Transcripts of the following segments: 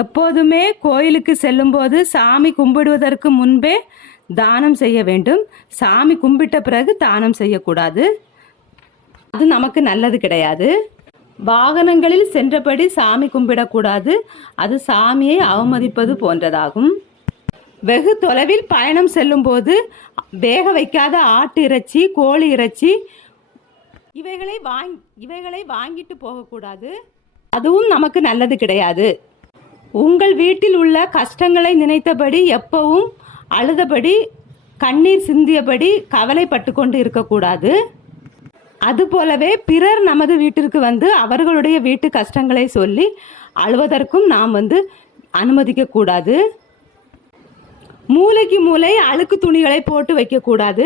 எப்போதுமே கோயிலுக்கு செல்லும்போது சாமி கும்பிடுவதற்கு முன்பே தானம் செய்ய வேண்டும். சாமி கும்பிட்ட பிறகு தானம் செய்யக்கூடாது. அது நமக்கு நல்லது கிடையாது. வாகனங்களில் சென்றபடி சாமி கும்பிடக்கூடாது. அது சாமியை அவமதிப்பது போன்றதாகும். வெகு தொலைவில் பயணம் செல்லும்போது வேக வைக்காத ஆட்டு இறைச்சி கோழி இறைச்சி இவைகளை வாங் இவைகளை வாங்கிட்டு போகக்கூடாது. அதுவும் நமக்கு நல்லது கிடையாது. உங்கள் வீட்டில் உள்ள கஷ்டங்களை நினைத்தபடி எப்பவும் அழுதபடி கண்ணீர் சிந்தியபடி கவலைப்பட்டு கொண்டு இருக்கக்கூடாது. அதுபோலவே பிறர் நமது வீட்டிற்கு வந்து அவர்களுடைய வீட்டு கஷ்டங்களை சொல்லி அழுவதற்கும் நாம் வந்து அனுமதிக்கக்கூடாது. மூளைக்கு மூளை அழுக்கு துணிகளை போட்டு வைக்கக்கூடாது.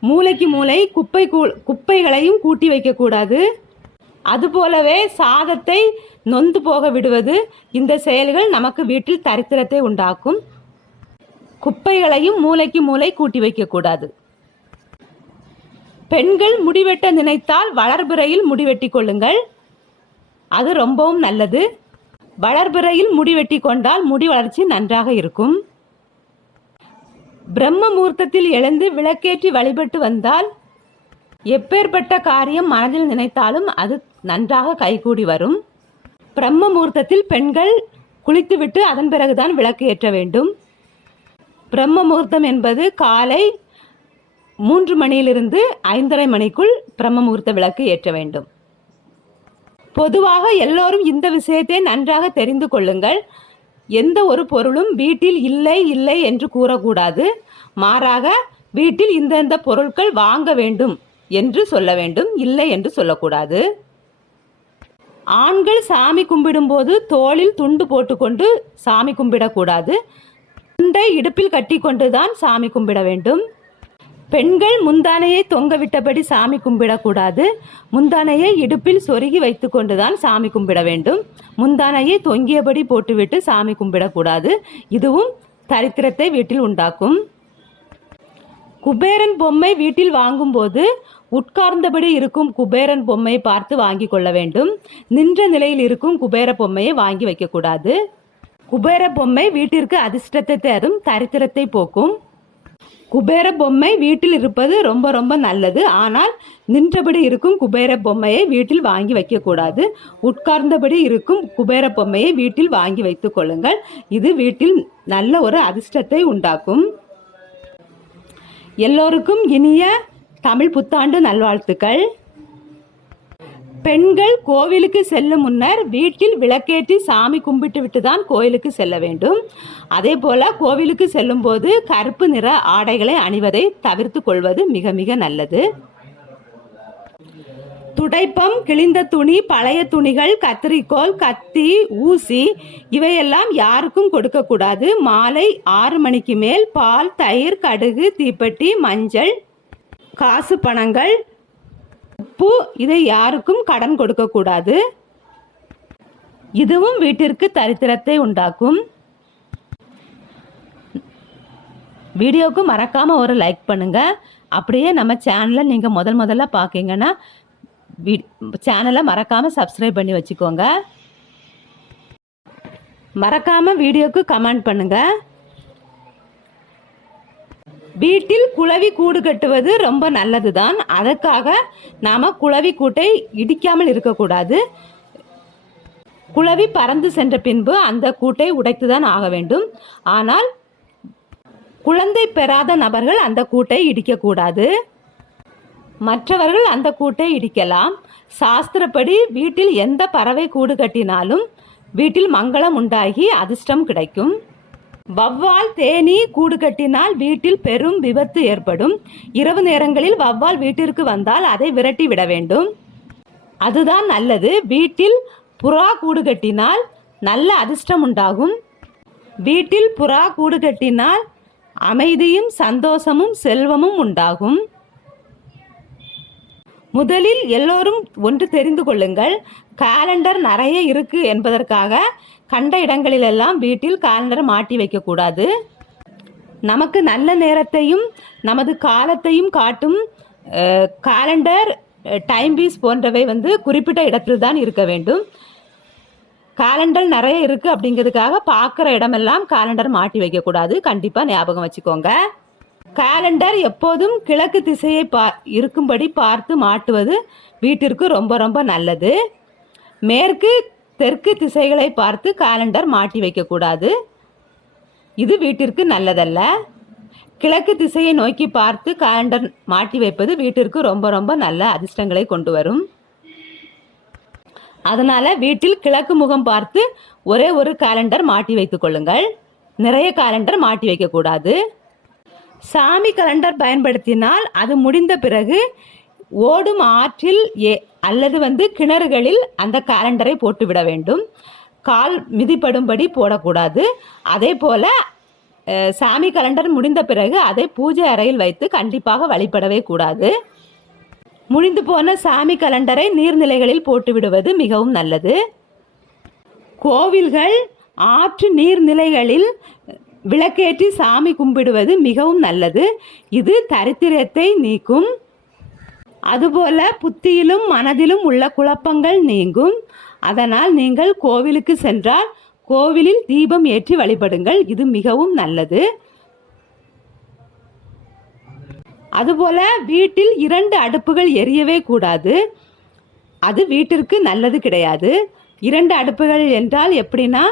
மூளைக்கு மூளை குப்பை கூ- குப்பைகளையும் கூட்டி வைக்கக்கூடாது. அதுபோலவே சாதத்தை நொந்து போக விடுவது. இந்த செயல்கள் நமக்கு வீட்டில் தரித்திரத்தை உண்டாக்கும். குப்பைகளையும் மூளைக்கு மூளை கூட்டி வைக்கக்கூடாது பெண்கள் முடிவெட்ட நினைத்தால் வளர்பிறையில் முடிவெட்டி கொள்ளுங்கள். அது ரொம்பவும் நல்லது. வளர்பிறையில் முடிவெட்டி கொண்டால் முடி வளர்ச்சி நன்றாக இருக்கும். பிரம்ம முகூர்த்தத்தில் எழுந்து விளக்கேற்றி வழிபட்டு வந்தால் எப்பேற்பட்ட காரியம் மனதில் நினைத்தாலும் அது நன்றாக கைகூடி வரும். பிரம்ம முகூர்த்தத்தில் பெண்கள் குளித்துவிட்டு அதன் பிறகுதான் விளக்கு ஏற்ற வேண்டும். பிரம்ம முகூர்த்தம் என்பது காலை மூன்று மணியிலிருந்து ஐந்தரை மணிக்குள் பிரம்ம முகூர்த்த விளக்கு ஏற்ற வேண்டும். பொதுவாக எல்லோரும் இந்த விஷயத்தை நன்றாக தெரிந்து கொள்ளுங்கள். எந்த ஒரு பொருளும் வீட்டில் இல்லை இல்லை என்று கூறக்கூடாது. மாறாக வீட்டில் இந்த பொருட்கள் வாங்க வேண்டும் என்று சொல்ல வேண்டும் இல்லை என்று சொல்லக்கூடாது. ஆண்கள் சாமி கும்பிடும்போது தோளில் துண்டு போட்டுக்கொண்டு சாமி கும்பிடக்கூடாது. துண்டை இடுப்பில் கட்டிக்கொண்டு தான் சாமி கும்பிட வேண்டும். பெண்கள் முந்தானையை தொங்கவிட்டபடி சாமி கும்பிடக்கூடாது. முந்தானையை இடுப்பில் சொருகி வைத்துக்கொண்டு தான் சாமி கும்பிட வேண்டும். முந்தானையை தொங்கியபடி போட்டுவிட்டு சாமி கும்பிடக்கூடாது. இதுவும் தரித்திரத்தை வீட்டில் உண்டாக்கும். குபேரன் பொம்மை வீட்டில் வாங்கும்போது உட்கார்ந்தபடி இருக்கும் குபேரன் பொம்மையை பார்த்து வாங்கி கொள்ள வேண்டும். நின்ற நிலையில் இருக்கும் குபேர பொம்மையை வாங்கி வைக்கக்கூடாது குபேர பொம்மை வீட்டிற்கு அதிர்ஷ்டத்தை தரும் தரித்திரத்தை போக்கும். குபேர பொம்மை வீட்டில் இருப்பது ரொம்ப ரொம்ப நல்லது. ஆனால் நின்றபடி இருக்கும் குபேர பொம்மையை வீட்டில் வாங்கி வைக்கக்கூடாது உட்கார்ந்தபடி இருக்கும் குபேர பொம்மையை வீட்டில் வாங்கி வைத்துக் கொள்ளுங்கள். இது வீட்டில் நல்ல ஒரு அதிர்ஷ்டத்தை உண்டாக்கும். எல்லோருக்கும் இனிய தமிழ் புத்தாண்டு நல்வாழ்த்துக்கள். பெண்கள் கோவிலுக்கு செல்லும் முன்னர் வீட்டில் விளக்கேற்றி சாமி கும்பிட்டு விட்டு தான் கோவிலுக்கு செல்ல வேண்டும். அதே போல கோவிலுக்கு செல்லும்போது கருப்பு நிற ஆடைகளை அணிவதை தவிர்த்து கொள்வது மிக மிக நல்லது. துடைப்பம் கிழிந்த துணி பழைய துணிகள் கத்திரிக்கோல் கத்தி ஊசி இவையெல்லாம் யாருக்கும் கொடுக்கக்கூடாது மாலை ஆறு மணிக்கு மேல் பால் தயிர் கடுகு தீப்பெட்டி மஞ்சள் காசு பணங்கள் உப்பு இதை யாருக்கும் கடன் கொடுக்கக்கூடாது. இதுவும் வீட்டிற்கு தரித்திரத்தை உண்டாக்கும். வீடியோவுக்கு மறக்காமல் ஒரு லைக் பண்ணுங்கள் அப்படியே நம்ம சேனலை நீங்கள் முதல் முதல்ல பார்க்கீங்கன்னா வீ சேனலை மறக்காமல் சப்ஸ்கிரைப் பண்ணி வச்சுக்கோங்க. மறக்காமல் வீடியோவுக்கு கமெண்ட் பண்ணுங்கள் வீட்டில் குளவி கூடு கட்டுவது ரொம்ப நல்லது தான் அதற்காக நாம் குளவி கூட்டை இடிக்காமல் இருக்கக்கூடாது. குளவி பறந்து சென்ற பின்பு அந்த கூட்டை உடைத்து தான் ஆக வேண்டும். ஆனால் குழந்தை பெறாத நபர்கள் அந்த கூட்டை இடிக்கக்கூடாது. மற்றவர்கள் அந்த கூட்டை இடிக்கலாம். சாஸ்திரப்படி வீட்டில் எந்த பறவை கூடு கட்டினாலும் வீட்டில் மங்களம் உண்டாகி அதிர்ஷ்டம் கிடைக்கும். வவ்வால் தேனீ கூடு கட்டினால் வீட்டில் பெரும் விபத்து ஏற்படும். இரவு நேரங்களில் வவ்வால் வீட்டிற்கு வந்தால் அதை விரட்டி விட வேண்டும். அதுதான் நல்லது. வீட்டில் புறா கூடு கட்டினால் நல்ல அதிர்ஷ்டம் உண்டாகும். வீட்டில் புறா கூடு கட்டினால் அமைதியும் சந்தோஷமும் செல்வமும் உண்டாகும். முதலில் எல்லோரும் ஒன்று தெரிந்து கொள்ளுங்கள். காலண்டர் நிறைய இருக்கு என்பதற்காக கண்ட இடங்களிலெல்லாம் வீட்டில் காலண்டர் மாட்டி வைக்கக்கூடாது. நமக்கு நல்ல நேரத்தையும் நமது காலத்தையும் காட்டும் காலண்டர் டைம் பீஸ் போன்றவை வந்து குறிப்பிட்ட இடத்தில் தான் இருக்க வேண்டும். காலண்டர் நிறைய இருக்குது அப்படிங்கிறதுக்காக பார்க்குற இடமெல்லாம் காலண்டர் மாட்டி வைக்கக்கூடாது. கண்டிப்பாக ஞாபகம் வச்சுக்கோங்க. காலண்டர் எப்போதும் கிழக்கு திசையை பா இருக்கும்படி பார்த்து மாட்டுவது வீட்டிற்கு ரொம்ப ரொம்ப நல்லது. மேற்கு தெற்கு திசைகளை பார்த்து காலண்டர் மாட்டி வைக்கக்கூடாது இது வீட்டிற்கு நல்லதல்ல. கிழக்கு திசையை நோக்கி பார்த்து காலண்டர் மாட்டி வைப்பது வீட்டிற்கு ரொம்ப ரொம்ப நல்ல அதிர்ஷ்டங்களை கொண்டு வரும். அதனால் வீட்டில் கிழக்கு முகம் பார்த்து ஒரே ஒரு காலண்டர் மாட்டி வைத்துக் கொள்ளுங்கள். நிறைய காலண்டர் மாட்டி வைக்கக்கூடாது சாமி கலண்டர் பயன்படுத்தினால் அது முடிந்த பிறகு ஓடும் ஆற்றில் ஏ அல்லது வந்து கிணறுகளில் அந்த கலண்டரை போட்டுவிட வேண்டும். கால் மிதிப்படும்படி போடக்கூடாது. அதே போல் சாமி கலண்டர் முடிந்த பிறகு அதை பூஜை அறையில் வைத்து கண்டிப்பாக வழிபடவே கூடாது. முடிந்து போன சாமி கலண்டரை நீர்நிலைகளில் போட்டுவிடுவது மிகவும் நல்லது. கோவில்கள் ஆற்று நீர்நிலைகளில் விளக்கேற்றி சாமி கும்பிடுவது மிகவும் நல்லது. இது தரித்திரத்தை நீக்கும். அதுபோல புத்தியிலும் மனதிலும் உள்ள குழப்பங்கள் நீங்கும். அதனால் நீங்கள் கோவிலுக்கு சென்றால் கோவிலில் தீபம் ஏற்றி வழிபடுங்கள். இது மிகவும் நல்லது. அதுபோல வீட்டில் இரண்டு அடுப்புகள் எரியவே கூடாது. அது வீட்டிற்கு நல்லது கிடையாது. இரண்டு அடுப்புகள் என்றால் எப்படின்னா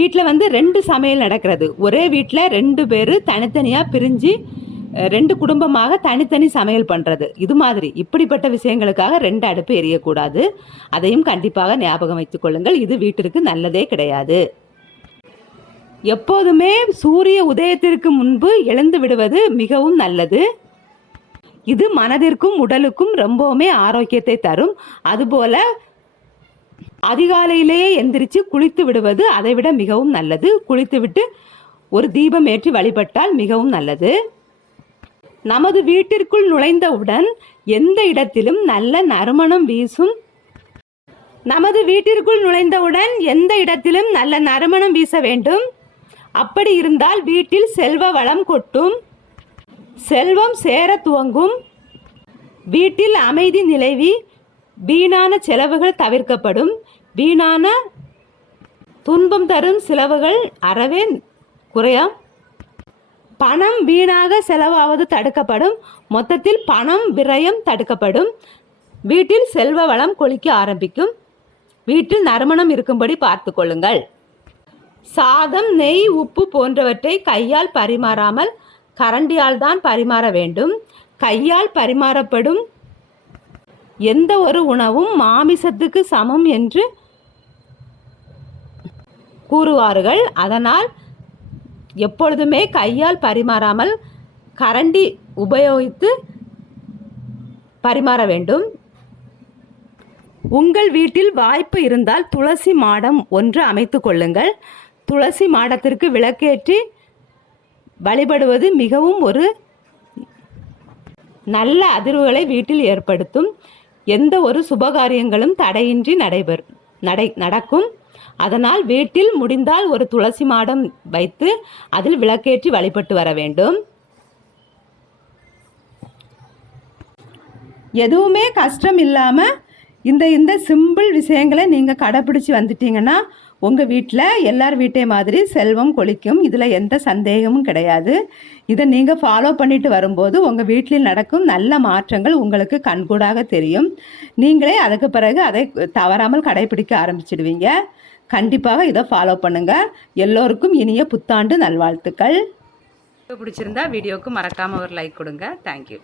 வீட்டில் வந்து ரெண்டு சமையல் நடக்கிறது. ஒரே வீட்டில் ரெண்டு பேர் தனித்தனியாக பிரிஞ்சு ரெண்டு குடும்பமாக தனித்தனி சமையல் பண்ணுறது இது மாதிரி. இப்படிப்பட்ட விஷயங்களுக்காக ரெண்டு அடுப்பு எரியக்கூடாது. அதையும் கண்டிப்பாக ஞாபகம் வைத்துக் கொள்ளுங்கள். இது வீட்டிற்கு நல்லதே கிடையாது. எப்போதுமே சூரிய உதயத்திற்கு முன்பு எழுந்து விடுவது மிகவும் நல்லது. இது மனதிற்கும் உடலுக்கும் ரொம்பவுமே ஆரோக்கியத்தை தரும். அதுபோல அதிகாலையிலேயே எந்திரிச்சு குளித்து விடுவது அதைவிட மிகவும் நல்லது. குளித்துவிட்டு ஒரு தீபம் ஏற்றி வழிபட்டால் மிகவும் நல்லது. நமது வீட்டிற்குள் நுழைந்தவுடன் எந்த இடத்திலும் நல்ல நறுமணம் வீசும்? நமது வீட்டிற்குள் நுழைந்தவுடன் எந்த இடத்திலும் நல்ல நறுமணம் வீச வேண்டும்? அப்படி இருந்தால் வீட்டில் செல்வ வளம் கொட்டும். செல்வம் சேர துவங்கும். வீட்டில் அமைதி நிலவி வீணான செலவுகள் தவிர்க்கப்படும். வீணான துன்பம் தரும் செலவுகள் அறவே குறையாம். பணம் வீணாக செலவாவது தடுக்கப்படும். மொத்தத்தில் பணம் விரயம் தடுக்கப்படும். வீட்டில் செல்வ வளம் கொளிக்க ஆரம்பிக்கும். வீட்டில் நறுமணம் இருக்கும்படி பார்த்து கொள்ளுங்கள். சாதம் நெய் உப்பு போன்றவற்றை கையால் பரிமாறாமல் கரண்டியால் தான் பரிமாற வேண்டும். கையால் பரிமாறப்படும் எந்த ஒரு உணவும் மாமிசத்துக்கு சமம் என்று கூறுவார்கள். அதனால் எப்பொழுதுமே கையால் பரிமாறாமல் கரண்டி உபயோகித்து பரிமாற வேண்டும். உங்கள் வீட்டில் வாய்ப்பு இருந்தால் துளசி மாடம் ஒன்று அமைத்து கொள்ளுங்கள். துளசி மாடத்திற்கு விளக்கேற்றி வழிபடுவது மிகவும் ஒரு நல்ல அதிர்வுகளை வீட்டில் ஏற்படுத்தும். எந்த ஒரு சுபகாரியங்களும் தடையின்றி நடைபெறும் நடை நடக்கும். அதனால் வீட்டில் முடிந்தால் ஒரு துளசி மாடம் வைத்து அதில் விளக்கேற்றி வழிபட்டு வர வேண்டும். எதுவுமே கஷ்டம் இல்லாமல் இந்த இந்த சிம்பிள் விஷயங்களை நீங்கள் கடைப்பிடிச்சி வந்துட்டீங்கன்னா உங்கள் வீட்டில் எல்லார் வீட்டே மாதிரி செல்வம் கொளிக்கும். இதில் எந்த சந்தேகமும் கிடையாது. இதை நீங்கள் ஃபாலோ பண்ணிட்டு வரும்போது உங்கள் வீட்டில் நடக்கும் நல்ல மாற்றங்கள் உங்களுக்கு கண்கூடாக தெரியும். நீங்களே அதுக்கு பிறகு அதை தவறாமல் கடைப்பிடிக்க ஆரம்பிச்சிடுவீங்க. கண்டிப்பாக இதை ஃபாலோ பண்ணுங்கள் எல்லோருக்கும் இனிய புத்தாண்டு நல்வாழ்த்துக்கள். பிடிச்சிருந்தா வீடியோவுக்கு மறக்காமல் ஒரு லைக் கொடுங்க. தேங்க்யூ